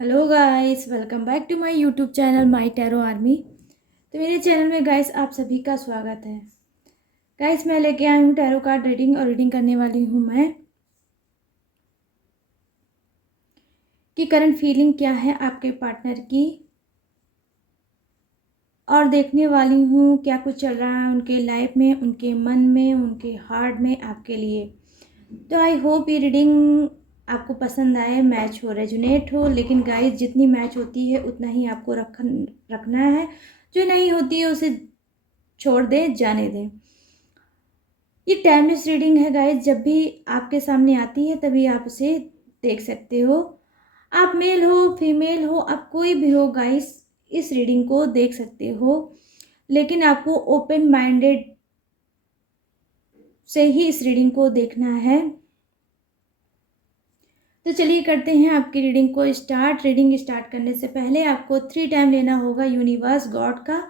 Hello guys, welcome back to my YouTube channel my tarot army. तो मेरे channel में guys आप सभी का स्वागत है। गाइस मैं लेके आई हूँ टैरो कार्ड रीडिंग और रीडिंग करने वाली हूँ मैं कि करंट फीलिंग क्या है आपके पार्टनर की, और देखने वाली हूँ क्या कुछ चल रहा है उनके लाइफ में, उनके मन में, उनके हार्ट में आपके लिए। तो आई होप ये रीडिंग आपको पसंद आए, मैच हो, रेजोनेट हो। लेकिन गाइस जितनी मैच होती है उतना ही आपको रखना है, जो नहीं होती है उसे छोड़ दें, जाने दें। ये टाइमलेस रीडिंग है गाइस, जब भी आपके सामने आती है तभी आप उसे देख सकते हो। आप मेल हो, फीमेल हो, आप कोई भी हो गाइस, इस रीडिंग को देख सकते हो। लेकिन आपको ओपन माइंडेड से ही इस रीडिंग को देखना है। तो चलिए करते हैं आपकी रीडिंग को स्टार्ट। रीडिंग स्टार्ट करने से पहले आपको 3 टाइम लेना होगा यूनिवर्स, गॉड का,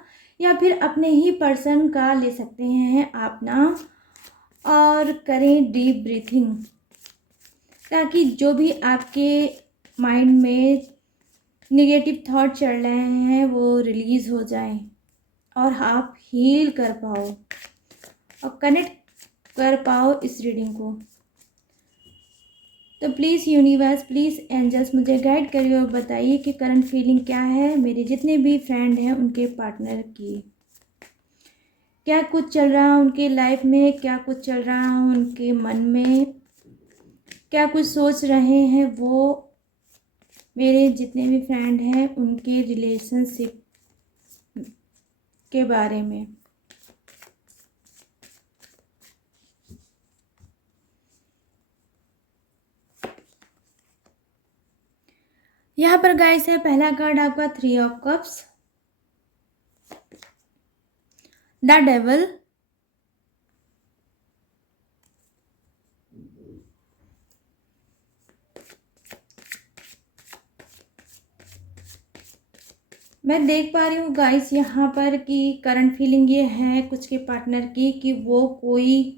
या फिर अपने ही पर्सन का ले सकते हैं आप नाम। और करें डीप ब्रीथिंग, ताकि जो भी आपके माइंड में निगेटिव थॉट चल रहे हैं वो रिलीज़ हो जाएं और आप हील कर पाओ और कनेक्ट कर पाओ इस रीडिंग को। तो प्लीज़ यूनिवर्स, प्लीज़ एंजल्स मुझे गाइड करिए और बताइए कि करंट फीलिंग क्या है मेरे जितने भी फ्रेंड हैं उनके पार्टनर की। क्या कुछ चल रहा है उनके लाइफ में, क्या कुछ चल रहा है उनके मन में, क्या कुछ सोच रहे हैं वो मेरे जितने भी फ्रेंड हैं उनके रिलेशनशिप के बारे में। यहाँ पर गाइस है पहला कार्ड आपका 3 ऑफ कप्स, द डेविल, मैं देख पा रही हूँ गाइस यहाँ पर कि करंट फीलिंग ये है कुछ के पार्टनर की कि वो कोई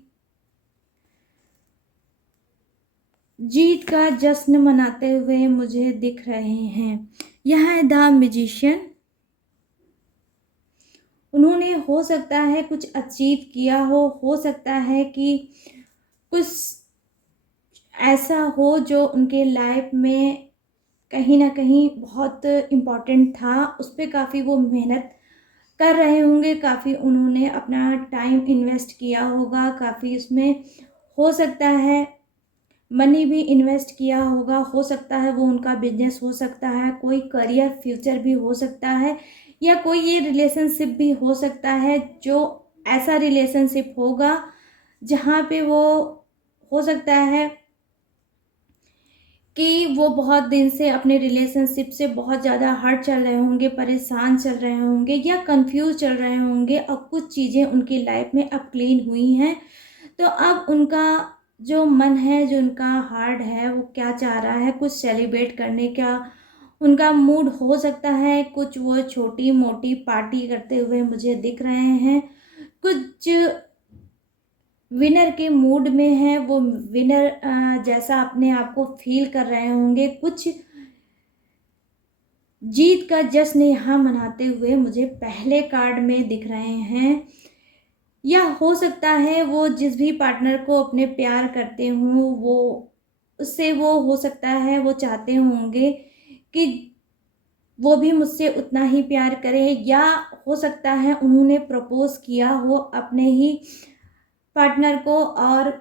जीत का जश्न मनाते हुए मुझे दिख रहे हैं। यह है द मैजिशियन। उन्होंने हो सकता है कुछ अचीव किया हो सकता है कि कुछ ऐसा हो जो उनके लाइफ में कहीं ना कहीं बहुत इम्पोर्टेंट था, उस पर काफ़ी वो मेहनत कर रहे होंगे, काफ़ी उन्होंने अपना टाइम इन्वेस्ट किया होगा, काफ़ी उसमें हो सकता है मनी भी इन्वेस्ट किया होगा, हो सकता है वो उनका बिजनेस हो सकता है, कोई करियर फ्यूचर भी हो सकता है, या कोई ये रिलेशनशिप भी हो सकता है जो ऐसा रिलेशनशिप होगा जहाँ पे वो हो सकता है कि वो बहुत दिन से अपने रिलेशनशिप से बहुत ज़्यादा हर्ट चल रहे होंगे, परेशान चल रहे होंगे, या कंफ्यूज चल रहे होंगे, और कुछ चीज़ें उनकी लाइफ में अब क्लीन हुई हैं। तो अब उनका जो मन है, जो उनका हार्ट है, वो क्या चाह रहा है, कुछ सेलिब्रेट करने का उनका मूड हो सकता है, कुछ वो छोटी मोटी पार्टी करते हुए मुझे दिख रहे हैं, कुछ विनर के मूड में है, वो विनर जैसा अपने आप को फील कर रहे होंगे, कुछ जीत का जश्न यहाँ मनाते हुए मुझे पहले कार्ड में दिख रहे हैं। या हो सकता है वो जिस भी पार्टनर को अपने प्यार करते हों, वो उससे वो हो सकता है वो चाहते होंगे कि वो भी मुझसे उतना ही प्यार करे, या हो सकता है उन्होंने प्रपोज किया हो अपने ही पार्टनर को, और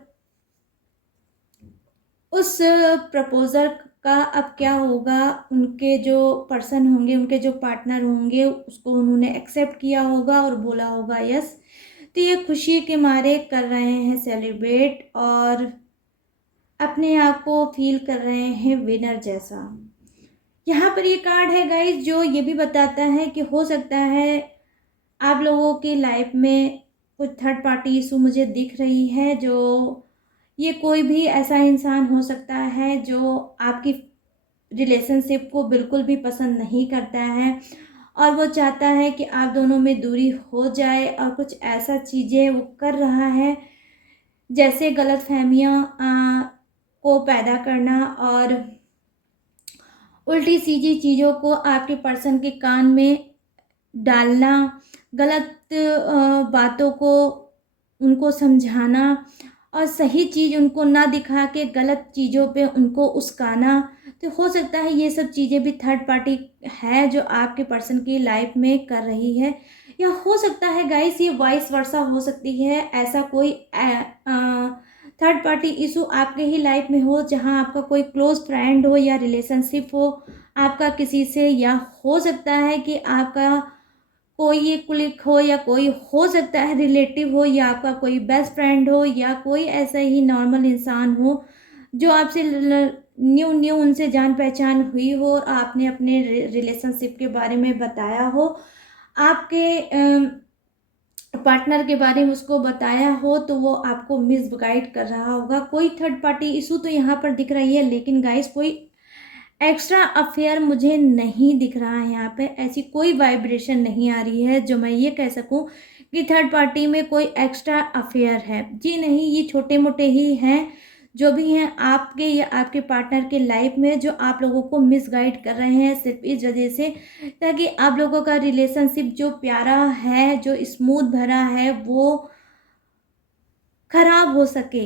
उस प्रपोजल का अब क्या होगा, उनके जो पर्सन होंगे, उनके जो पार्टनर होंगे, उसको उन्होंने एक्सेप्ट किया होगा और बोला होगा यस। तो ये खुशी के मारे कर रहे हैं सेलिब्रेट, और अपने आप को फील कर रहे हैं विनर जैसा। यहाँ पर ये कार्ड है गाइस जो ये भी बताता है कि हो सकता है आप लोगों की लाइफ में कुछ थर्ड पार्टी इशू मुझे दिख रही है, जो ये कोई भी ऐसा इंसान हो सकता है जो आपकी रिलेशनशिप को बिल्कुल भी पसंद नहीं करता है, और वो चाहता है कि आप दोनों में दूरी हो जाए, और कुछ ऐसा चीज़ें वो कर रहा है जैसे गलतफहमियां को पैदा करना, और उल्टी सीधी चीज़ों को आपके पर्सन के कान में डालना, गलत बातों को उनको समझाना और सही चीज़ उनको ना दिखा के गलत चीज़ों पे उनको उस्काना। तो हो सकता है ये सब चीज़ें भी थर्ड पार्टी है जो आपके पर्सन की लाइफ में कर रही है, या हो सकता है गाइस ये वाइस वर्सा हो सकती है। ऐसा कोई थर्ड पार्टी इशू आपके ही लाइफ में हो, जहाँ आपका कोई क्लोज फ्रेंड हो या रिलेशनशिप हो आपका किसी से, या हो सकता है कि आपका कोई ये कुलिक हो, या कोई हो सकता है रिलेटिव हो, या आपका कोई बेस्ट फ्रेंड हो, या कोई ऐसा ही नॉर्मल इंसान हो जो आपसे न्यू न्यू उनसे जान पहचान हुई हो और आपने अपने रिलेशनशिप के बारे में बताया हो, आपके पार्टनर के बारे में उसको बताया हो, तो वो आपको मिसगाइड कर रहा होगा। कोई थर्ड पार्टी इशू तो यहाँ पर दिख रही है, लेकिन गाइस कोई एक्स्ट्रा अफेयर मुझे नहीं दिख रहा है। यहाँ पे ऐसी कोई वाइब्रेशन नहीं आ रही है जो मैं ये कह सकूं कि थर्ड पार्टी में कोई एक्स्ट्रा अफेयर है। जी नहीं, ये छोटे मोटे ही हैं जो भी हैं आपके या आपके पार्टनर के लाइफ में, जो आप लोगों को मिसगाइड कर रहे हैं सिर्फ इस वजह से, ताकि आप लोगों का रिलेशनशिप जो प्यारा है, जो स्मूथ भरा है, वो खराब हो सके।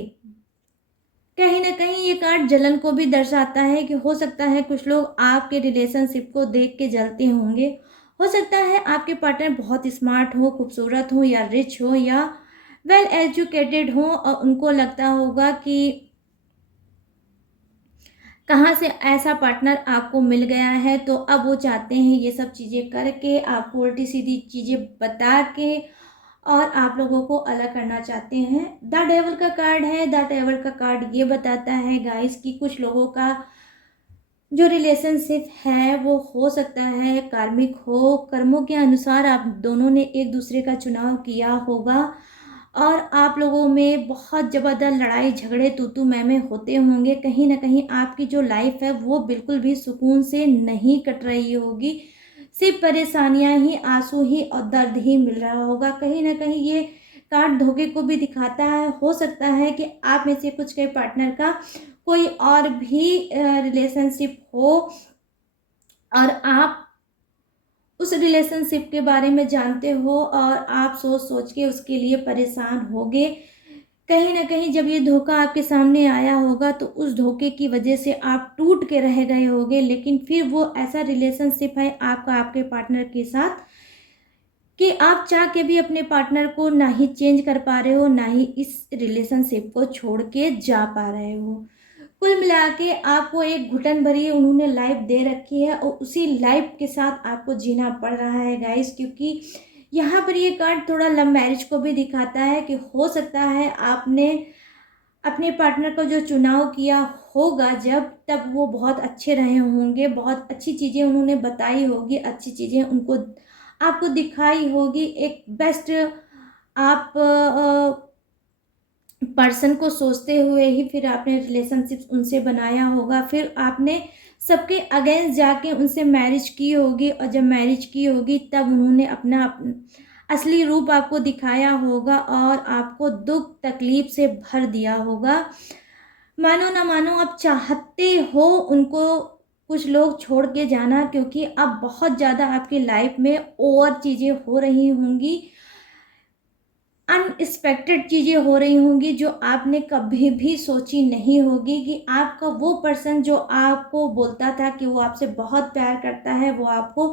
कहीं ना कहीं ये कार्ड जलन को भी दर्शाता है कि हो सकता है कुछ लोग आपके रिलेशनशिप को देख के जलते होंगे। हो सकता है आपके पार्टनर बहुत स्मार्ट हो, खूबसूरत हो, या रिच हो, या वेल एजुकेटेड हो, और उनको लगता होगा कि कहाँ से ऐसा पार्टनर आपको मिल गया है, तो अब वो चाहते हैं ये सब चीज़ें करके आपको उल्टी सीधी चीज़ें बता के और आप लोगों को अलग करना चाहते हैं। द डेविल का कार्ड है। द डेविल का कार्ड ये बताता है गाइस कि कुछ लोगों का जो रिलेशनशिप है वो हो सकता है कार्मिक हो। कर्मों के अनुसार आप दोनों ने एक दूसरे का चुनाव किया होगा और आप लोगों में बहुत ज़बरदस्त लड़ाई झगड़े तू मैं होते होंगे। कहीं ना कहीं आपकी जो लाइफ है वो बिल्कुल भी सुकून से नहीं कट रही होगी, सिर्फ परेशानियां ही, आंसू ही और दर्द ही मिल रहा होगा। कहीं ना कहीं ये कार्ड धोखे को भी दिखाता है। हो सकता है कि आप में से कुछ के पार्टनर का कोई और भी रिलेशनशिप हो और आप उस रिलेशनशिप के बारे में जानते हो और आप सोच सोच के उसके लिए परेशान होगे। कहीं ना कहीं जब ये धोखा आपके सामने आया होगा तो उस धोखे की वजह से आप टूट के रह गए होगे, लेकिन फिर वो ऐसा रिलेशनशिप है आपका आपके पार्टनर के साथ कि आप चाह के भी अपने पार्टनर को ना ही चेंज कर पा रहे हो, ना ही इस रिलेशनशिप को छोड़ के जा पा रहे हो। कुल मिला के आपको एक घुटन भरी उन्होंने लाइफ दे रखी है और उसी लाइफ के साथ आपको जीना पड़ रहा है गाइस, क्योंकि यहाँ पर ये कार्ड थोड़ा लव मैरिज को भी दिखाता है कि हो सकता है आपने अपने पार्टनर का जो चुनाव किया होगा जब, तब वो बहुत अच्छे रहे होंगे, बहुत अच्छी चीज़ें उन्होंने बताई होगी, अच्छी चीज़ें उनको आपको दिखाई होगी। एक बेस्ट आप पर्सन को सोचते हुए ही फिर आपने रिलेशनशिप उनसे बनाया होगा। फिर आपने सबके अगेंस्ट जाके उनसे मैरिज की होगी और जब मैरिज की होगी तब उन्होंने अपना असली रूप आपको दिखाया होगा और आपको दुख तकलीफ से भर दिया होगा। मानो ना मानो आप चाहते हो उनको कुछ लोग छोड़ के जाना, क्योंकि अब बहुत ज़्यादा आपकी लाइफ में ओवर चीज़ें हो रही होंगी, अनएक्सपेक्टेड चीज़ें हो रही होंगी जो आपने कभी भी सोची नहीं होगी कि आपका वो पर्सन जो आपको बोलता था कि वो आपसे बहुत प्यार करता है, वो आपको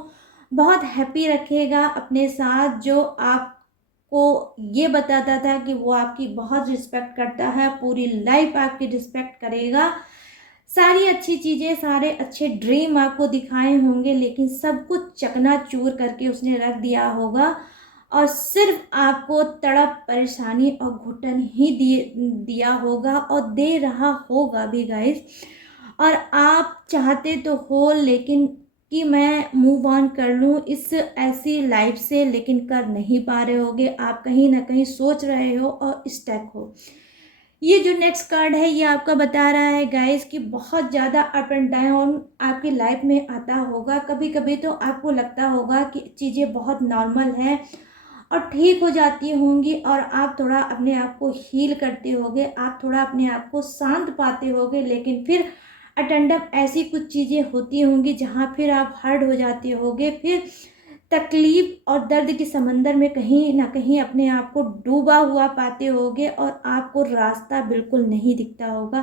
बहुत हैप्पी रखेगा अपने साथ, जो आपको ये बताता था कि वो आपकी बहुत रिस्पेक्ट करता है, पूरी लाइफ आपकी रिस्पेक्ट करेगा, सारी अच्छी चीज़ें, सारे अच्छे ड्रीम आपको दिखाए होंगे, लेकिन सब कुछ चकनाचूर करके उसने रख दिया होगा और सिर्फ आपको तड़प, परेशानी और घुटन ही दिया होगा और दे रहा होगा भी गाइस। और आप चाहते तो हो लेकिन कि मैं मूव ऑन कर लूँ इस ऐसी लाइफ से, लेकिन कर नहीं पा रहे होगे। आप कहीं ना कहीं सोच रहे हो और स्टक हो। ये जो नेक्स्ट कार्ड है ये आपका बता रहा है गाइस कि बहुत ज़्यादा अप एंड डाउन आपकी लाइफ में आता होगा। कभी कभी तो आपको लगता होगा कि चीज़ें बहुत नॉर्मल हैं और ठीक हो जाती होंगी और आप थोड़ा अपने आप को हील करते होगे, आप थोड़ा अपने आप को शांत पाते होगे, लेकिन फिर अटेंडम ऐसी कुछ चीज़ें होती होंगी जहाँ फिर आप हर्ट हो जाते होगे, फिर तकलीफ़ और दर्द के समंदर में कहीं न कहीं अपने आप को डूबा हुआ पाते होगे और आपको रास्ता बिल्कुल नहीं दिखता होगा।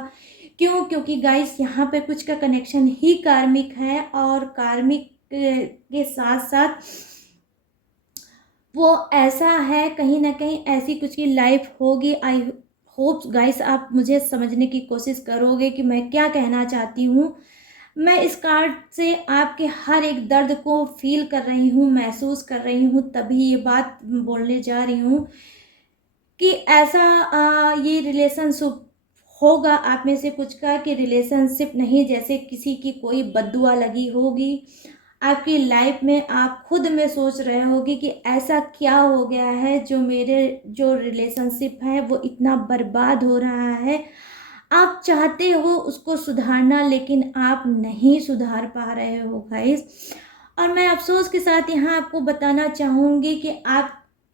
क्यों? क्योंकि गाइस यहाँ पे कुछ का कनेक्शन ही कार्मिक है और कार्मिक के साथ-साथ वो ऐसा है, कहीं न कहीं ऐसी कुछ की लाइफ़ होगी। आई होप गाइस आप मुझे समझने की कोशिश करोगे कि मैं क्या कहना चाहती हूँ। मैं इस कार्ड से आपके हर एक दर्द को फ़ील कर रही हूँ, महसूस कर रही हूँ, तभी ये बात बोलने जा रही हूँ कि ऐसा ये रिलेशनशिप होगा आप में से कुछ का, कि रिलेशनशिप नहीं, जैसे किसी की कोई बद्दुआ लगी होगी आपकी लाइफ में। आप खुद में सोच रहे होगे कि ऐसा क्या हो गया है जो मेरे जो रिलेशनशिप है वो इतना बर्बाद हो रहा है। आप चाहते हो उसको सुधारना, लेकिन आप नहीं सुधार पा रहे हो गाइस। और मैं अफ़सोस के साथ यहाँ आपको बताना चाहूँगी कि आप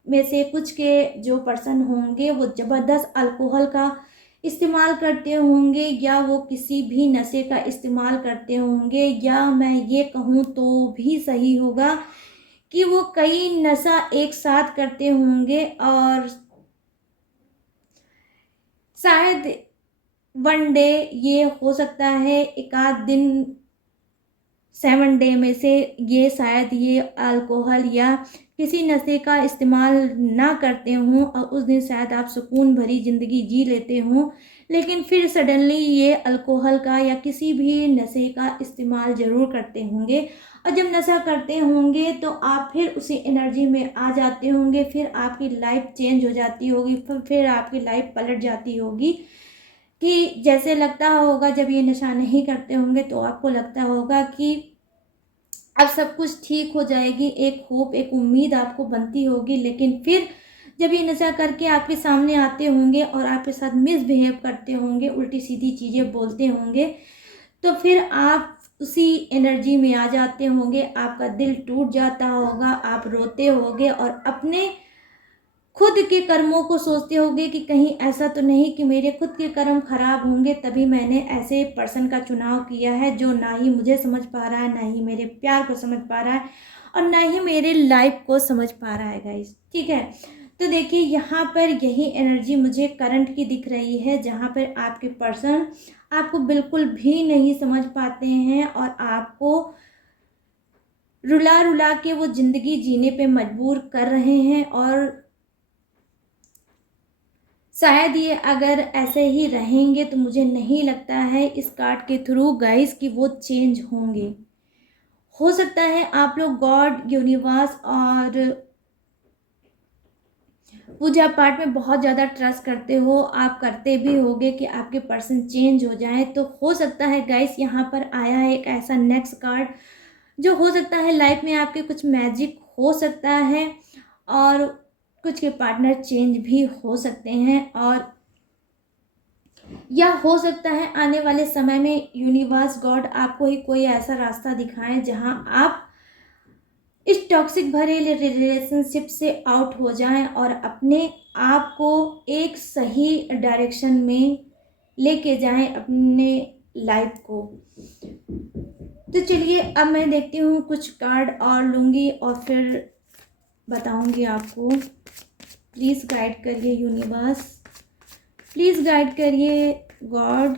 में से कुछ के जो पर्सन होंगे वो ज़बरदस्त अल्कोहल का इस्तेमाल करते होंगे, या वो किसी भी नशे का इस्तेमाल करते होंगे, या मैं ये कहूँ तो भी सही होगा कि वो कई नशा एक साथ करते होंगे। और शायद वन डे ये हो सकता है, एक आध दिन 7 डे में से ये शायद ये अल्कोहल या किसी नशे का इस्तेमाल ना करते हों और उस दिन शायद आप सुकून भरी ज़िंदगी जी लेते हों, लेकिन फिर सडनली ये अल्कोहल का या किसी भी नशे का इस्तेमाल ज़रूर करते होंगे। और जब नशा करते होंगे तो आप फिर उसी एनर्जी में आ जाते होंगे, फिर आपकी लाइफ चेंज हो जाती होगी, फिर आपकी लाइफ पलट जाती होगी। कि जैसे लगता होगा जब ये नशा नहीं करते होंगे तो आपको लगता होगा कि अब सब कुछ ठीक हो जाएगी, एक होप, एक उम्मीद आपको बनती होगी। लेकिन फिर जब ये नशा करके आपके सामने आते होंगे और आपके साथ मिसबिहेव करते होंगे, उल्टी-सीधी चीज़ें बोलते होंगे, तो फिर आप उसी एनर्जी में आ जाते होंगे, आपका दिल टूट जाता होगा, आप रोते होगे और अपने खुद के कर्मों को सोचते होगे कि कहीं ऐसा तो नहीं कि मेरे खुद के कर्म खराब होंगे तभी मैंने ऐसे पर्सन का चुनाव किया है जो ना ही मुझे समझ पा रहा है, ना ही मेरे प्यार को समझ पा रहा है और ना ही मेरे लाइफ को समझ पा रहा है गाइस। ठीक है, तो देखिए यहाँ पर यही एनर्जी मुझे करंट की दिख रही है, जहाँ पर आपके पर्सन आपको बिल्कुल भी नहीं समझ पाते हैं और आपको रुला रुला के वो ज़िंदगी जीने पे मजबूर कर रहे हैं। और शायद ये अगर ऐसे ही रहेंगे तो मुझे नहीं लगता है इस कार्ड के थ्रू गाइस कि वो चेंज होंगे। हो सकता है आप लोग गॉड, यूनिवर्स और पूजा पाठ में बहुत ज़्यादा ट्रस्ट करते हो, आप करते भी होगे कि आपके पर्सन चेंज हो जाए। तो हो सकता है गाइस यहाँ पर आया है एक ऐसा नेक्स्ट कार्ड जो हो सकता है लाइफ में आपके कुछ मैजिक हो सकता है और कुछ के पार्टनर चेंज भी हो सकते हैं। और या हो सकता है आने वाले समय में यूनिवर्स गॉड आपको ही कोई ऐसा रास्ता दिखाएं जहां आप इस टॉक्सिक भरे रिलेशनशिप से आउट हो जाएं और अपने आप को एक सही डायरेक्शन में लेके जाएं अपने लाइफ को। तो चलिए अब मैं देखती हूँ कुछ कार्ड और लूँगी और फिर बताऊँगी आपको। प्लीज़ गाइड करिए यूनिवर्स, प्लीज़ गाइड करिए गॉड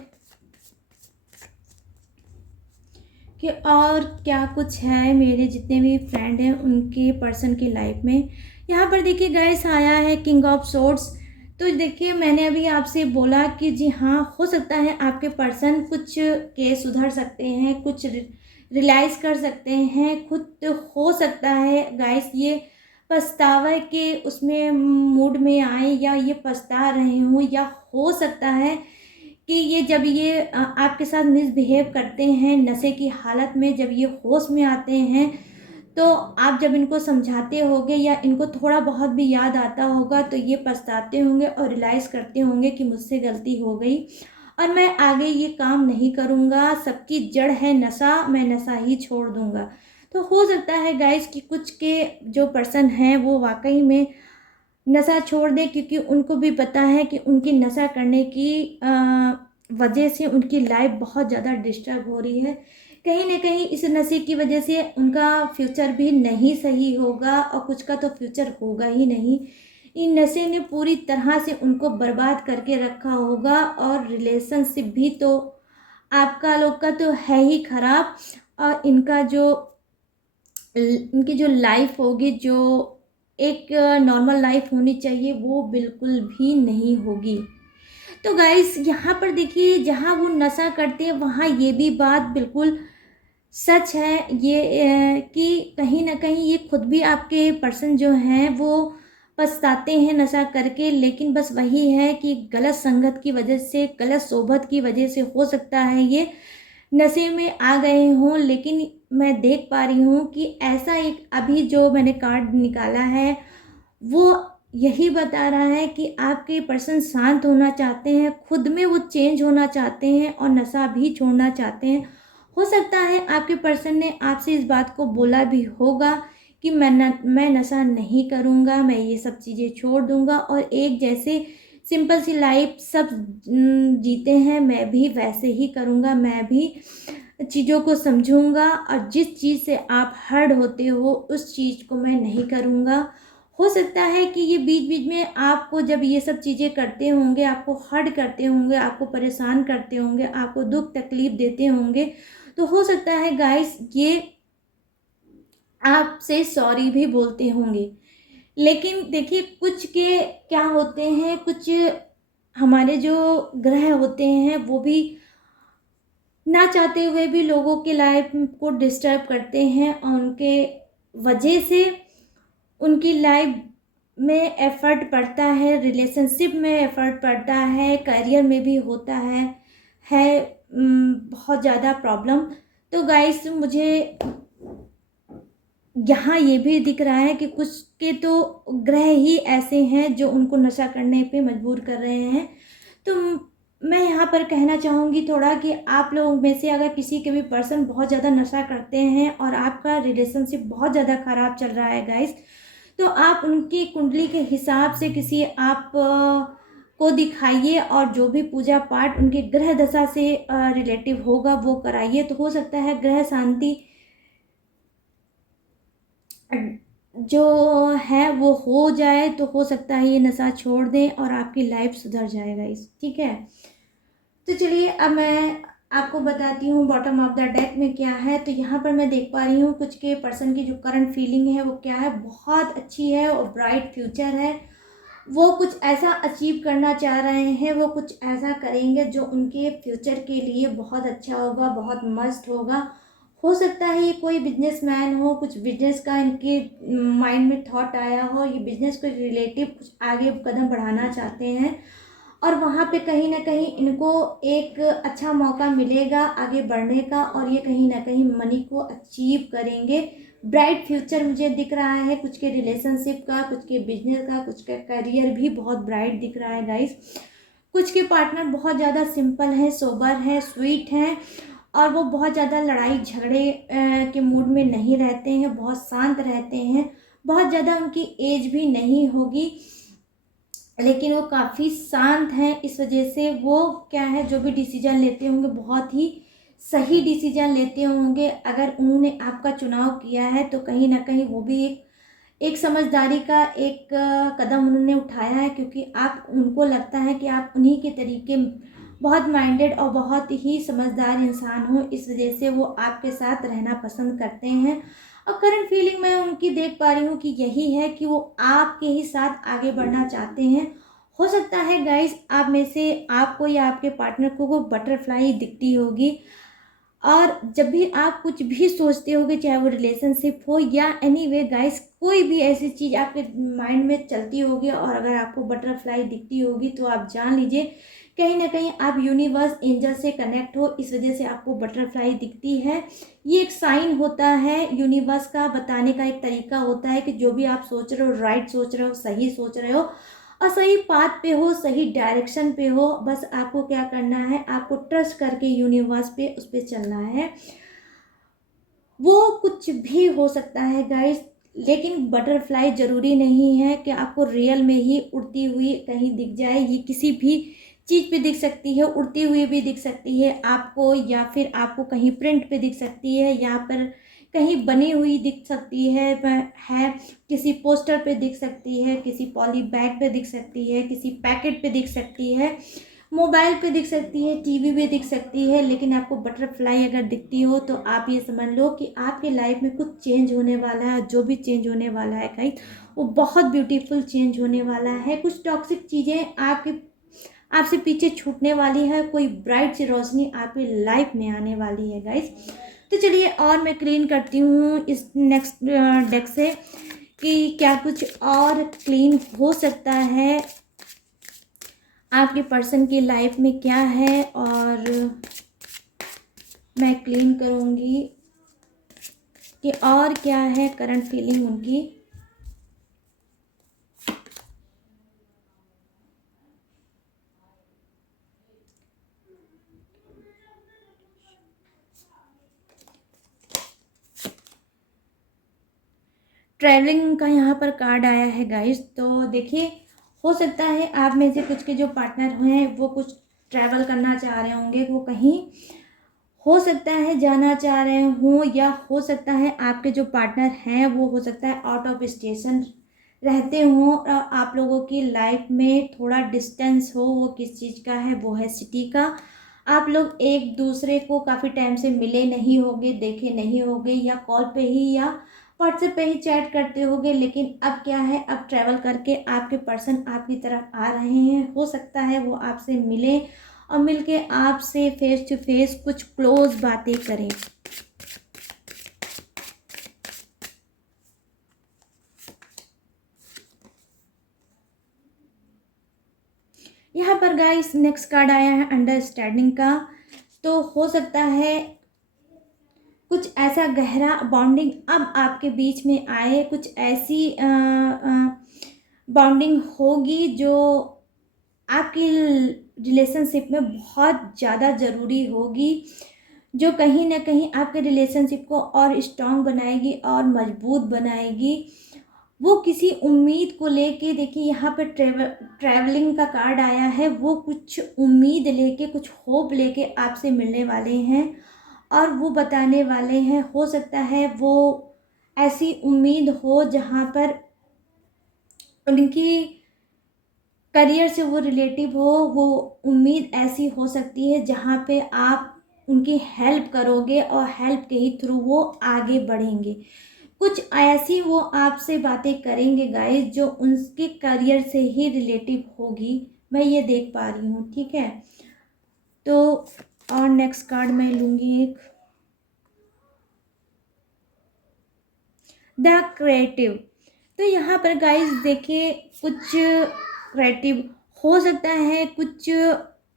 कि और क्या कुछ है मेरे जितने भी फ्रेंड हैं उनके पर्सन की लाइफ में। यहाँ पर देखिए गाइस आया है किंग ऑफ सोर्ड्स। तो देखिए मैंने अभी आपसे बोला कि जी हाँ, हो सकता है आपके पर्सन कुछ के सुधर सकते हैं, कुछ रियलाइज़ कर सकते हैं, खुद हो सकता है गाइस ये पछतावे के उसमें मूड में आए या ये पछता रहे हों, या हो सकता है कि ये जब ये आपके साथ मिसबिहेव करते हैं नशे की हालत में, जब ये होश में आते हैं तो आप जब इनको समझाते होगे या इनको थोड़ा बहुत भी याद आता होगा तो ये पछताते होंगे और रियलाइज़ करते होंगे कि मुझसे गलती हो गई और मैं आगे ये काम नहीं करूँगा, सबकी जड़ है नशा, मैं नशा ही छोड़ दूँगा। तो हो सकता है गाइस कि कुछ के जो पर्सन हैं वो वाक़ई में नशा छोड़ दें, क्योंकि उनको भी पता है कि उनकी नशा करने की वजह से उनकी लाइफ बहुत ज़्यादा डिस्टर्ब हो रही है। कहीं ना कहीं इस नशे की वजह से उनका फ्यूचर भी नहीं सही होगा और कुछ का तो फ्यूचर होगा ही नहीं। इन नशे ने पूरी तरह से उनको बर्बाद करके रखा होगा और रिलेशनशिप भी तो आपका लोग का तो है ही खराब। और इनकी जो लाइफ होगी, जो एक नॉर्मल लाइफ होनी चाहिए, वो बिल्कुल भी नहीं होगी। तो गाइस यहाँ पर देखिए, जहाँ वो नशा करते हैं वहाँ ये भी बात बिल्कुल सच है ये, कि कहीं ना कहीं ये खुद भी आपके पर्सन जो हैं वो पछताते हैं नशा करके। लेकिन बस वही है कि गलत संगत की वजह से, गलत सोबत की वजह से हो सकता है ये नशे में आ गए हों। लेकिन मैं देख पा रही हूँ कि ऐसा एक अभी जो मैंने कार्ड निकाला है वो यही बता रहा है कि आपके पर्सन शांत होना चाहते हैं, खुद में वो चेंज होना चाहते हैं और नशा भी छोड़ना चाहते हैं। हो सकता है आपके पर्सन ने आपसे इस बात को बोला भी होगा कि मैं नशा नहीं करूँगा, मैं ये सब चीज़ें छोड़ दूँगा और एक जैसे सिंपल सी लाइफ सब जीते हैं, मैं भी वैसे ही करूँगा, मैं भी चीज़ों को समझूंगा और जिस चीज़ से आप हर्ट होते हो उस चीज़ को मैं नहीं करूँगा। हो सकता है कि ये बीच बीच में आपको जब ये सब चीज़ें करते होंगे, आपको हर्ट करते होंगे, आपको परेशान करते होंगे, आपको दुख तकलीफ देते होंगे, तो हो सकता है गाइस ये आपसे सॉरी भी बोलते होंगे। लेकिन देखिए कुछ के क्या होते हैं, कुछ हमारे जो ग्रह होते हैं वो भी ना चाहते हुए भी लोगों की लाइफ को डिस्टर्ब करते हैं और उनके वजह से उनकी लाइफ में एफर्ट पड़ता है, रिलेशनशिप में एफर्ट पड़ता है, करियर में भी होता है बहुत ज़्यादा प्रॉब्लम। तो गाइस मुझे यहाँ ये भी दिख रहा है कि कुछ के तो ग्रह ही ऐसे हैं जो उनको नशा करने पे मजबूर कर रहे हैं। तो मैं यहाँ पर कहना चाहूँगी थोड़ा कि आप लोगों में से अगर किसी के भी पर्सन बहुत ज़्यादा नशा करते हैं और आपका रिलेशनशिप बहुत ज़्यादा ख़राब चल रहा है गाइस, तो आप उनकी कुंडली के हिसाब से किसी आप को दिखाइए और जो भी पूजा पाठ उनके ग्रह दशा से रिलेटिव होगा वो कराइए। तो हो सकता है ग्रह शांति जो है वो हो जाए, तो हो सकता है ये नशा छोड़ दें और आपकी लाइफ सुधर जाएगा इस, ठीक है। तो चलिए अब मैं आपको बताती हूँ बॉटम ऑफ द डेक में क्या है। तो यहाँ पर मैं देख पा रही हूँ कुछ के पर्सन की जो करंट फीलिंग है वो क्या है, बहुत अच्छी है और ब्राइट फ्यूचर है। वो कुछ ऐसा अचीव करना चाह रहे हैं, वो कुछ ऐसा करेंगे जो उनके फ्यूचर के लिए बहुत अच्छा होगा, बहुत मस्त होगा। हो सकता है ये कोई बिजनेसमैन हो, कुछ बिजनेस का इनके माइंड में थॉट आया हो, ये बिजनेस को रिलेटिव कुछ आगे कदम बढ़ाना चाहते हैं और वहाँ पे कहीं ना कहीं इनको एक अच्छा मौका मिलेगा आगे बढ़ने का और ये कहीं ना कहीं मनी को अचीव करेंगे। ब्राइट फ्यूचर मुझे दिख रहा है कुछ के रिलेशनशिप का, कुछ के बिजनेस का, कुछ का करियर भी बहुत ब्राइट दिख रहा है गाइस। कुछ के पार्टनर बहुत ज़्यादा सिंपल हैं, सोबर हैं, स्वीट हैं और वो बहुत ज़्यादा लड़ाई झगड़े के मूड में नहीं रहते हैं, बहुत शांत रहते हैं। बहुत ज़्यादा उनकी एज भी नहीं होगी लेकिन वो काफ़ी शांत हैं, इस वजह से वो क्या है जो भी डिसीजन लेते होंगे बहुत ही सही डिसीजन लेते होंगे। अगर उन्होंने आपका चुनाव किया है तो कहीं ना कहीं वो भी एक समझदारी का एक कदम उन्होंने उठाया है, क्योंकि आप उनको लगता है कि आप उन्हीं के तरीके बहुत माइंडेड और बहुत ही समझदार इंसान हो, इस वजह से वो आपके साथ रहना पसंद करते हैं। और करंट फीलिंग मैं उनकी देख पा रही हूँ कि यही है कि वो आपके ही साथ आगे बढ़ना चाहते हैं। हो सकता है गाइस आप में से आपको या आपके पार्टनर को वो बटरफ्लाई दिखती होगी और जब भी आप कुछ भी सोचते होगे, चाहे वो रिलेशनशिप हो या एनीवे गाइस कोई भी ऐसी चीज़ आपके माइंड में चलती होगी और अगर आपको बटरफ्लाई दिखती होगी तो आप जान लीजिए कहीं ना कहीं आप यूनिवर्स एंजल से कनेक्ट हो, इस वजह से आपको बटरफ्लाई दिखती है। ये एक साइन होता है यूनिवर्स का, बताने का एक तरीका होता है कि जो भी आप सोच रहे हो राइट सोच रहे हो, सही सोच रहे हो और सही पाथ पे हो, सही डायरेक्शन पे हो। बस आपको क्या करना है, आपको ट्रस्ट करके यूनिवर्स पे उस पर चलना है। वो कुछ भी हो सकता है गाइस, लेकिन बटरफ्लाई ज़रूरी नहीं है कि आपको रियल में ही उड़ती हुई कहीं दिख जाए। ये किसी भी चीज़ पे दिख सकती है, उड़ती हुई भी दिख सकती है आपको, या फिर आपको कहीं प्रिंट पे दिख सकती है, यहाँ पर कहीं बनी हुई दिख सकती है, किसी पोस्टर पे दिख सकती है, किसी पॉली बैग पे दिख सकती है, किसी पैकेट पे दिख सकती है, मोबाइल पे दिख सकती है, टीवी पे दिख सकती है। लेकिन आपको बटरफ्लाई अगर दिखती हो तो आप ये समझ लो कि आपके लाइफ में कुछ चेंज होने वाला है। जो भी चेंज होने वाला है गाइस, वो बहुत ब्यूटीफुल चेंज होने वाला है। कुछ टॉक्सिक चीज़ें आपसे पीछे छूटने वाली है, कोई ब्राइट सी रोशनी आपकी लाइफ में आने वाली है गाइस। तो चलिए और मैं क्लीन करती हूँ इस नेक्स्ट डेक से कि क्या कुछ और क्लीन हो सकता है आपके पर्सन की लाइफ में क्या है, और मैं क्लीन करूँगी कि और क्या है करंट फीलिंग उनकी। ट्रैवलिंग का यहाँ पर कार्ड आया है गाइस। तो देखिए, हो सकता है आप में से कुछ के जो पार्टनर हैं वो कुछ ट्रैवल करना चाह रहे होंगे, वो कहीं हो सकता है जाना चाह रहे हों, या हो सकता है आपके जो पार्टनर हैं वो हो सकता है आउट ऑफ स्टेशन रहते हों, और आप लोगों की लाइफ में थोड़ा डिस्टेंस हो। वो किस चीज़ का है? वो है सिटी का। आप लोग एक दूसरे को काफ़ी टाइम से मिले नहीं होंगे, देखे नहीं होंगे, या कॉल पे ही या व्हाट्सएप पे ही चैट करते होंगे। लेकिन अब क्या है, अब ट्रैवल करके आपके पर्सन आपकी तरफ आ रहे हैं। हो सकता है वो आपसे मिले और मिलके आपसे फेस टू फेस कुछ क्लोज बातें करें। यहाँ पर गाइस नेक्स्ट कार्ड आया है अंडरस्टैंडिंग का। तो हो सकता है कुछ ऐसा गहरा बॉन्डिंग अब आपके बीच में आए, कुछ ऐसी बॉन्डिंग होगी जो आपकी रिलेशनशिप में बहुत ज़्यादा ज़रूरी होगी, जो कहीं ना कहीं आपके रिलेशनशिप को और स्ट्रांग बनाएगी और मजबूत बनाएगी। वो किसी उम्मीद को लेके, देखिए यहाँ पे ट्रैवलिंग का कार्ड आया है, वो कुछ उम्मीद लेके, कुछ होप लेके आपसे मिलने वाले हैं और वो बताने वाले हैं। हो सकता है वो ऐसी उम्मीद हो जहाँ पर उनकी करियर से वो रिलेटिव हो। वो उम्मीद ऐसी हो सकती है जहाँ पे आप उनकी हेल्प करोगे और हेल्प के ही थ्रू वो आगे बढ़ेंगे। कुछ ऐसी वो आपसे बातें करेंगे गाइस जो उनके करियर से ही रिलेटिव होगी, मैं ये देख पा रही हूँ। ठीक है, तो और नेक्स्ट कार्ड मैं लूँगी एक द क्रिएटिव। तो यहाँ पर गाइस देखिए, कुछ क्रिएटिव हो सकता है, कुछ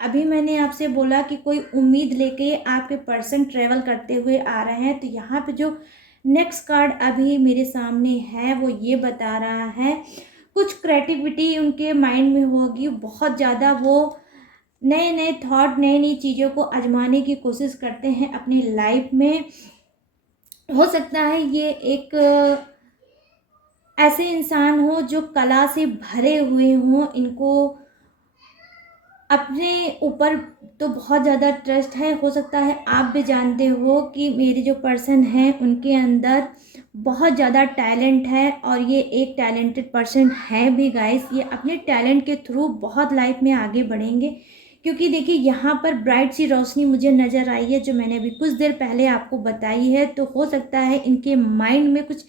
अभी मैंने आपसे बोला कि कोई उम्मीद लेके आपके पर्सन ट्रेवल करते हुए आ रहे हैं। तो यहाँ पे जो नेक्स्ट कार्ड अभी मेरे सामने है वो ये बता रहा है कुछ क्रिएटिविटी उनके माइंड में होगी बहुत ज़्यादा। वो नए नए थॉट, नई नई चीज़ों को आजमाने की कोशिश करते हैं अपनी लाइफ में। हो सकता है ये एक ऐसे इंसान हो जो कला से भरे हुए हों, इनको अपने ऊपर तो बहुत ज़्यादा ट्रस्ट है। हो सकता है आप भी जानते हो कि मेरे जो पर्सन हैं उनके अंदर बहुत ज़्यादा टैलेंट है, और ये एक टैलेंटेड पर्सन है भी गाइस। ये अपने टैलेंट के थ्रू बहुत लाइफ में आगे बढ़ेंगे, क्योंकि देखिए यहाँ पर ब्राइट सी रोशनी मुझे नज़र आई है जो मैंने अभी कुछ देर पहले आपको बताई है। तो हो सकता है इनके माइंड में कुछ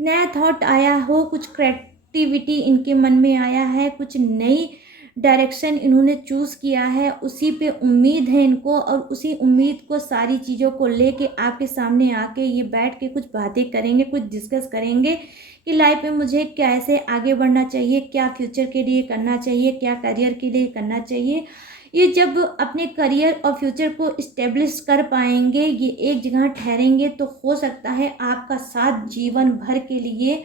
नया थॉट आया हो, कुछ क्रिएटिविटी इनके मन में आया है, कुछ नई डायरेक्शन इन्होंने चूज़ किया है, उसी पे उम्मीद है इनको, और उसी उम्मीद को सारी चीज़ों को लेके आपके सामने आके ये बैठ के कुछ बातें करेंगे, कुछ डिस्कस करेंगे कि लाइफ में मुझे कैसे आगे बढ़ना चाहिए, क्या फ्यूचर के लिए करना चाहिए, क्या करियर के लिए करना चाहिए। ये जब अपने करियर और फ्यूचर को इस्टेब्लिश कर पाएंगे, ये एक जगह ठहरेंगे, तो हो सकता है आपका साथ जीवन भर के लिए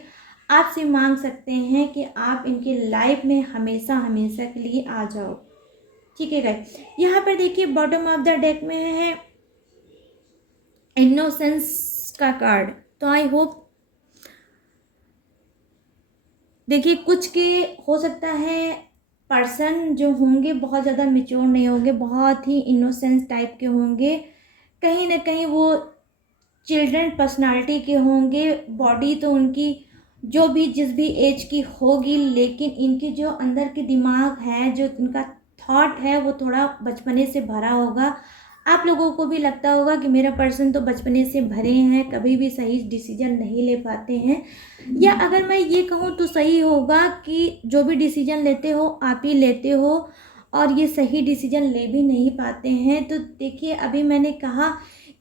आपसे मांग सकते हैं कि आप इनके लाइफ में हमेशा हमेशा के लिए आ जाओ। ठीक है गाइस, यहाँ पर देखिए बॉटम ऑफ द डेक में है इनोसेंस का कार्ड। तो आई होप देखिए कुछ के हो सकता है पर्सन जो होंगे बहुत ज़्यादा मैच्योर नहीं होंगे, बहुत ही इनोसेंस टाइप के होंगे, कहीं ना कहीं वो चिल्ड्रन पर्सनालिटी के होंगे। बॉडी तो उनकी जो भी जिस भी एज की होगी, लेकिन इनकी जो अंदर के दिमाग है, जो इनका थॉट है, वो थोड़ा बचपने से भरा होगा। आप लोगों को भी लगता होगा कि मेरा पर्सन तो बचपने से भरे हैं, कभी भी सही डिसीजन नहीं ले पाते हैं, या अगर मैं ये कहूँ तो सही होगा कि जो भी डिसीजन लेते हो आप ही लेते हो और ये सही डिसीजन ले भी नहीं पाते हैं। तो देखिए, अभी मैंने कहा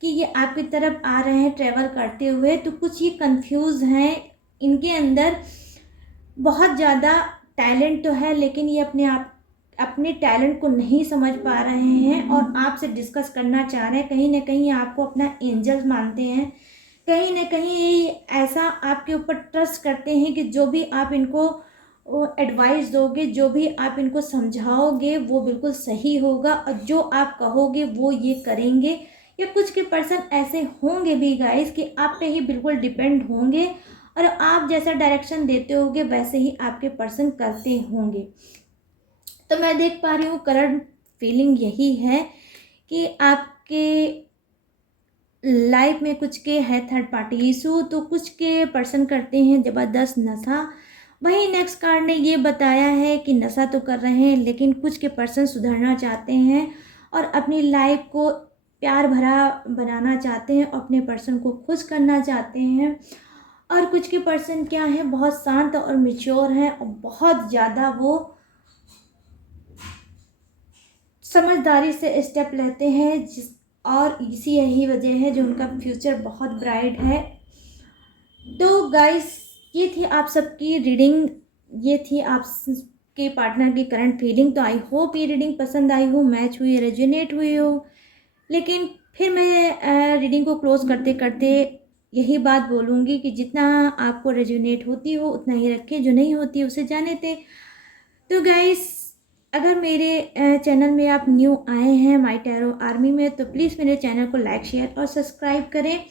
कि ये आपकी तरफ आ रहे हैं ट्रैवल करते हुए, तो कुछ ये कंफ्यूज हैं। इनके अंदर बहुत ज़्यादा टैलेंट तो है, लेकिन ये अपने टैलेंट को नहीं समझ पा रहे हैं और आपसे डिस्कस करना चाह रहे हैं। कहीं ना कहीं आपको अपना एंजल मानते हैं, कहीं ना कहीं ऐसा आपके ऊपर ट्रस्ट करते हैं कि जो भी आप इनको एडवाइस दोगे, जो भी आप इनको समझाओगे, वो बिल्कुल सही होगा और जो आप कहोगे वो ये करेंगे। या कुछ के पर्सन ऐसे होंगे भी गाइस कि आप पे ही बिल्कुल डिपेंड होंगे और आप जैसा डायरेक्शन देते होगे वैसे ही आपके पर्सन करते होंगे। तो मैं देख पा रही हूँ करंट फीलिंग यही है कि आपके लाइफ में कुछ के है थर्ड पार्टी इशू, तो कुछ के पर्सन करते हैं ज़बरदस्त नशा। वहीं नेक्स्ट कार्ड ने ये बताया है कि नशा तो कर रहे हैं, लेकिन कुछ के पर्सन सुधरना चाहते हैं और अपनी लाइफ को प्यार भरा बनाना चाहते हैं, अपने पर्सन को खुश करना चाहते हैं। और कुछ के पर्सन क्या है, बहुत शांत और मेच्योर हैं और बहुत ज़्यादा वो समझदारी से स्टेप लेते हैं, और इसी यही वजह है जो उनका फ्यूचर बहुत ब्राइट है। तो गाइस, ये थी आप सबकी रीडिंग, ये थी आपके पार्टनर की करंट फीलिंग। तो आई होप ये रीडिंग पसंद आई हो, मैच हुई, रेजोनेट हुई हो। लेकिन फिर मैं रीडिंग को क्लोज करते करते यही बात बोलूँगी कि जितना आपको रेजोनेट होती हो उतना ही रखें, जो नहीं होती उसे जाने दें। तो गाइस, अगर मेरे चैनल में आप न्यू आए हैं माई टैरो आर्मी में, तो प्लीज़ मेरे चैनल को लाइक, शेयर और सब्सक्राइब करें।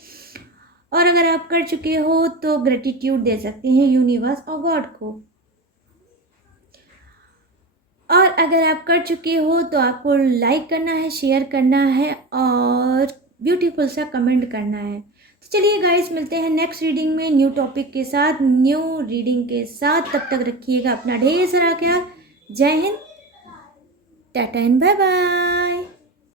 और अगर आप कर चुके हो तो ग्रेटिट्यूड दे सकते हैं यूनिवर्स और गॉड को। और अगर आप कर चुके हो तो आपको लाइक करना है, शेयर करना है और ब्यूटीफुल सा कमेंट करना है। तो चलिए गाइस, मिलते हैं नेक्स्ट रीडिंग में न्यू टॉपिक के साथ, न्यू रीडिंग के साथ। तब तक रखिएगा अपना ढेर सारा ख्याल। जय हिंद, टाटा एंड बाय बाय।